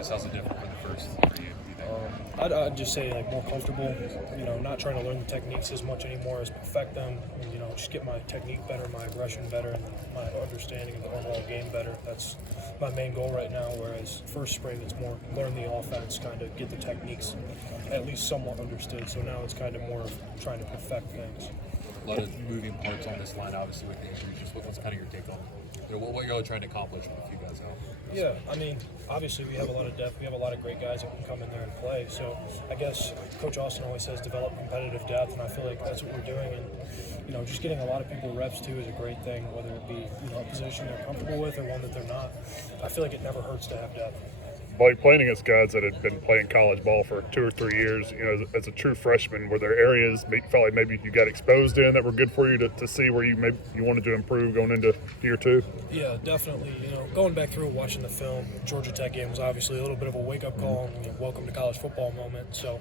practice? How's it different from the first for you? Do you think? I'd just say like more comfortable, not trying to learn the techniques as much anymore as perfect them, and just get my technique better, my aggression better, and my understanding of the overall game better. That's my main goal right now, whereas first spring it's more learn the offense, kind of get the techniques at least somewhat understood. So now it's kind of more of trying to perfect things. A lot of moving parts on this line, obviously, with the injuries. Just what's kind of your take on what you're really trying to accomplish with a few guys out? Yeah, I mean, obviously we have a lot of depth. We have a lot of great guys that can come in there and play. So I guess Coach Austin always says develop competitive depth, and I feel like that's what we're doing. And just getting a lot of people reps too is a great thing, whether it be a position they're comfortable with or one that they're not. I feel like it never hurts to have depth. By playing against guys that had been playing college ball for 2 or 3 years, as a true freshman, were there areas you felt like maybe you got exposed in that were good for you to see where you wanted to improve going into year 2? Yeah, definitely. Going back through watching the film, Georgia Tech game was obviously a little bit of a wake-up call and welcome to college football moment. So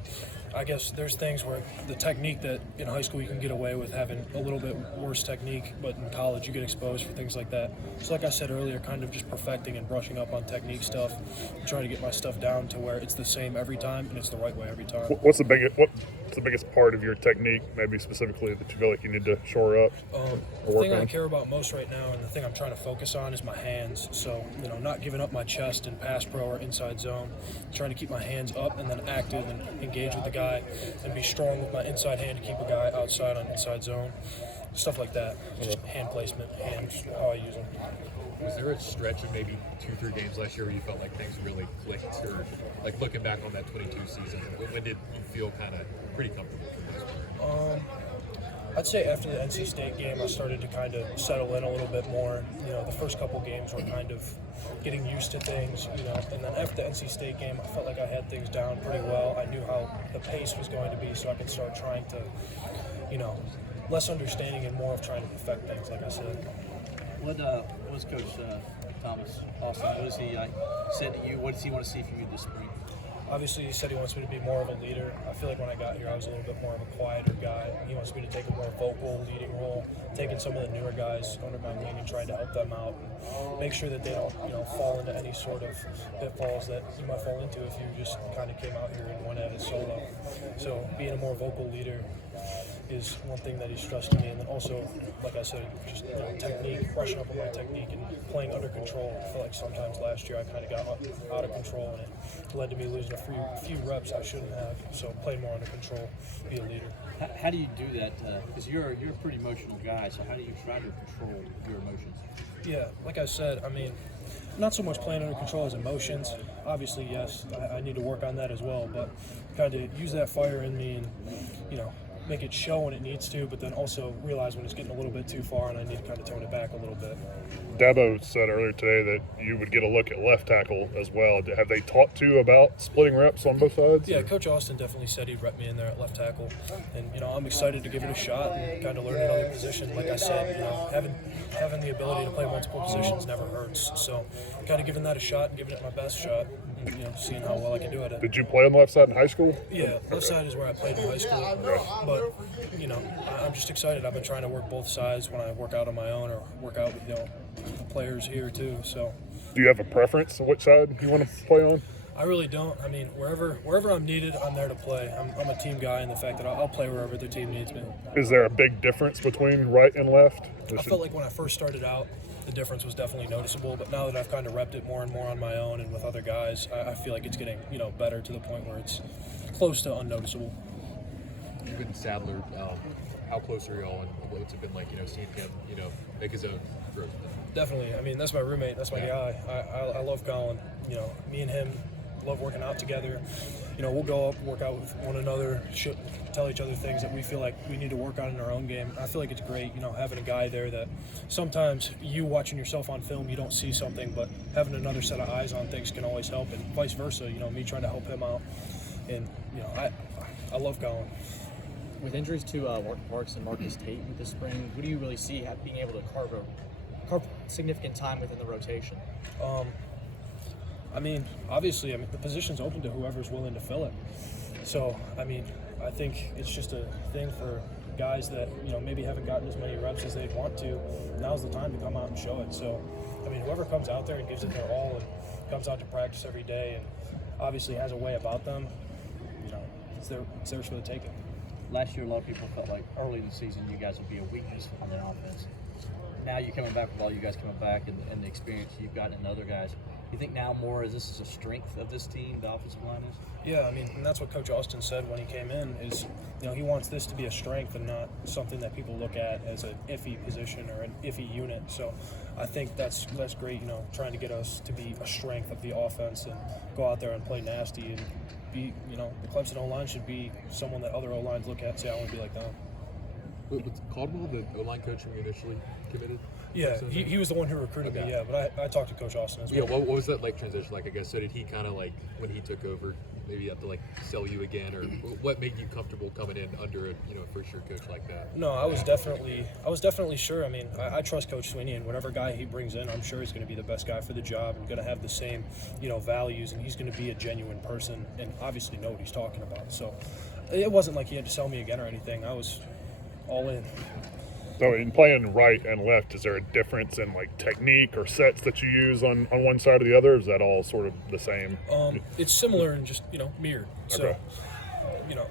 I guess there's things where the technique that in high school you can get away with having a little bit worse technique, but in college you get exposed for things like that. So like I said earlier, kind of just perfecting and brushing up on technique stuff, and trying to get my stuff down to where it's the same every time and it's the right way every time. What's the biggest part of your technique, maybe specifically, that you feel like you need to shore up? The thing I care about most right now, and the thing I'm trying to focus on, is my hands. So, not giving up my chest in pass pro or inside zone, trying to keep my hands up and then active and engage with the guy and be strong with my inside hand to keep a guy outside on inside zone. Stuff like that. Just hand placement, hands, how I use them. Was there a stretch of maybe 2-3 games last year where you felt like things really clicked, or like looking back on that 22 season, when did you feel kind of pretty comfortable for the most part? I'd say after the NC State game, I started to kind of settle in a little bit more. The first couple games were kind of getting used to things, and then after the NC State game, I felt like I had things down pretty well. I knew how the pace was going to be, so I could start trying to, less understanding and more of trying to perfect things, like I said. What was Coach Thomas Austin? What has he said to you? What does he want to see from you this spring? Obviously, he said he wants me to be more of a leader. I feel like when I got here, I was a little bit more of a quieter guy. He wants me to take a more vocal, leading role, taking some of the newer guys under my wing and trying to help them out, and make sure that they don't, fall into any sort of pitfalls that you might fall into if you just kind of came out here and went at it solo. So, being a more vocal leader is one thing that he's stressed to me, and then also, like I said, just technique, brushing up on my technique and playing under control. I feel like sometimes last year I kind of got out of control, and it led to me losing a few reps I shouldn't have. So play more under control, be a leader. How do you do that? Because you're a pretty emotional guy, so how do you try to control your emotions? Yeah, like I said, not so much playing under control as emotions. Obviously, yes, I need to work on that as well, but kind of use that fire in me and, make it show when it needs to, but then also realize when it's getting a little bit too far and I need to kind of tone it back a little bit. Dabo said earlier today that you would get a look at left tackle as well. Have they talked to you about splitting reps on both sides? Yeah, Coach Austin definitely said he'd rep me in there at left tackle, and I'm excited to give it a shot and kind of learn another position. Like I said, having the ability to play multiple positions never hurts. So, kind of giving that a shot and giving it my best shot. And, seeing how well I can do at it. Did you play on the left side in high school? Yeah, left side is where I played in high school. But, I'm just excited. I've been trying to work both sides when I work out on my own or work out with, players here too. So, do you have a preference on which side you want to play on? I really don't. Wherever I'm needed, I'm there to play. I'm a team guy in the fact that I'll play wherever the team needs me. Is there a big difference between right and left? I felt like when I first started out, the difference was definitely noticeable, but now that I've kind of repped it more and more on my own and with other guys, I feel like it's getting better to the point where it's close to unnoticeable. You've been Sadler. How close are y'all, and what's it been like? Seeing him, make his own growth. Definitely. That's my roommate. That's my guy. I love Colin. Me and him love working out together. We'll go up, work out with one another, tell each other things that we feel like we need to work on in our own game. I feel like it's great, having a guy there that sometimes you watching yourself on film, you don't see something, but having another set of eyes on things can always help, and vice versa, me trying to help him out. And, I love Colin. With injuries to Marks and Marcus Tate this spring, who do you really see being able to carve significant time within the rotation? Obviously, the position's open to whoever's willing to fill it. So, I think it's just a thing for guys that, maybe haven't gotten as many reps as they'd want to. Now's the time to come out and show it. So, whoever comes out there and gives it their all and, comes out to practice every day and obviously has a way about them, you know, it's theirs for the taking. Last year, a lot of people felt like early in the season you guys would be a weakness on that offense. Now you're coming back with all you guys coming back and the experience you've gotten in the other guys. You think now more is this is a strength of this team, the offensive line is? Yeah, I mean, and that's what Coach Austin said when he came in is, you know, he wants this to be a strength and not something that people look at as an iffy position or an iffy unit. So I think that's great, you know, trying to get us to be a strength of the offense and go out there and play nasty and be, you know, the Clemson O-line should be someone that other O-lines look at and say, I want to be like them. Was Caldwell the O-line coach when you initially committed? Yeah, he was the one who recruited me, yeah, but I talked to Coach Austin as well. Yeah, what was that like transition like, I guess? So did he kind of like, when he took over, maybe have to like sell you again, or what made you comfortable coming in under a, you know, first-year coach like that? No, I was definitely sure. I mean, I trust Coach Sweeney, and whatever guy he brings in, I'm sure he's going to be the best guy for the job and going to have the same, you know, values, and he's going to be a genuine person and obviously know what he's talking about. So it wasn't like he had to sell me again or anything. I was all in. So in playing right and left, is there a difference in like technique or sets that you use on one side or the other? Or is that all sort of the same? It's similar and just, you know, mirrored. So, Okay. you know,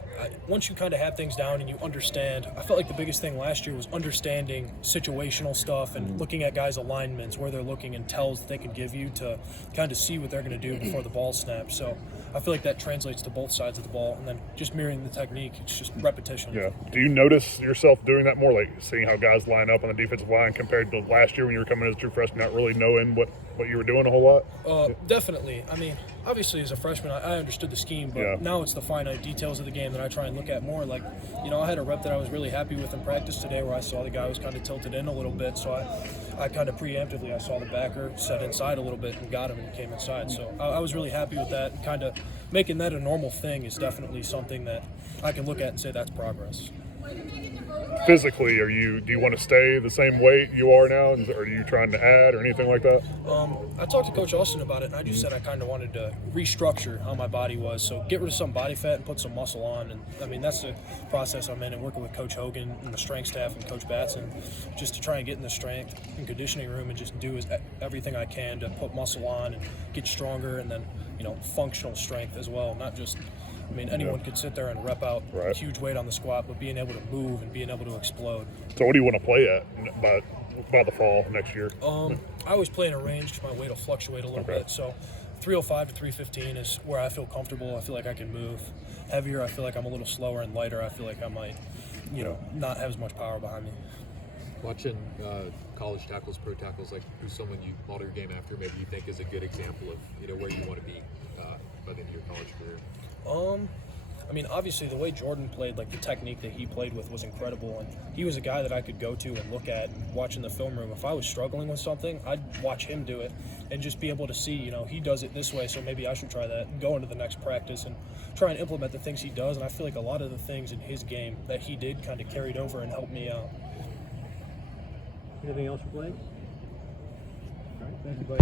once you kind of have things down and you understand, I felt like the biggest thing last year was understanding situational stuff and looking at guys' alignments, where they're looking and tells they can give you to kind of see what they're going to do before the ball snaps. So I feel like that translates to both sides of the ball, and then just mirroring the technique, it's just repetition. Yeah. Do you notice yourself doing that more, like seeing how guys line up on the defensive line compared to last year when you were coming as a true freshman, not really knowing what you were doing a whole lot? Definitely. I mean, obviously as a freshman, I understood the scheme, but now it's the finite details of the game that I try and look at more. Like, you know, I had a rep that I was really happy with in practice today where I saw the guy was kind of tilted in a little bit, so I kind of preemptively, I saw the backer set inside a little bit and got him and he came inside. So I was really happy with that, and kind of making that a normal thing is definitely something that I can look at and say that's progress. Physically, do you want to stay the same weight you are now, or are you trying to add or anything like that? I talked to Coach Austin about it, and I just said I kind of wanted to restructure how my body was. So get rid of some body fat and put some muscle on. And I mean, that's the process I'm in, and working with Coach Hogan and the strength staff and Coach Batson, just to try and get in the strength and conditioning room and just do everything I can to put muscle on and get stronger, and then, you know, functional strength as well, not just. I mean, anyone could sit there and rep out huge weight on the squat, but being able to move and being able to explode. So what do you want to play at by the fall next year? I always play in a range. My weight will fluctuate a little bit. So 305 to 315 is where I feel comfortable. I feel like I can move. Heavier, I feel like I'm a little slower, and lighter, I feel like I might, you know, not have as much power behind me. Watching college tackles, pro tackles, like who's someone you model your game after, maybe you think is a good example of, you know, where you want to be by the end of your college career? I mean, obviously the way Jordan played, like the technique that he played with was incredible, and he was a guy that I could go to and look at and watch in the film room. If I was struggling with something, I'd watch him do it and just be able to see, you know, he does it this way, so maybe I should try that and go into the next practice and try and implement the things he does. And I feel like a lot of the things in his game that he did kind of carried over and helped me out. Anything else for Blake? All right, thank you, Blake.